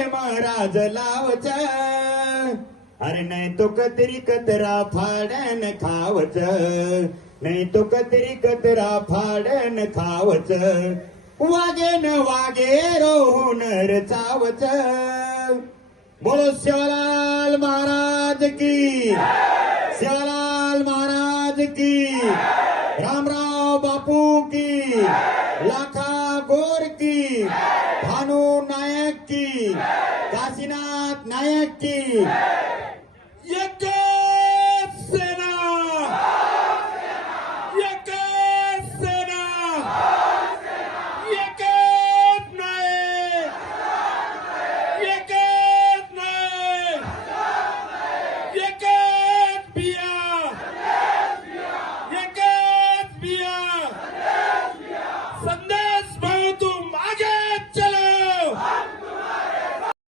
महाराज लावच अरे नाही तो कतरी कतरा फाडन खावच नाही तो कतरी कतरा फाडन खावच वागे न वागे रोहनर चावच बोलो शिवलाल महाराज की शिवलाल महाराज की रामराव बापू की लाखा गोर की भानु नायक की काशीनाथ नायक की एकच सेना एकच सेना एकच नायक एकच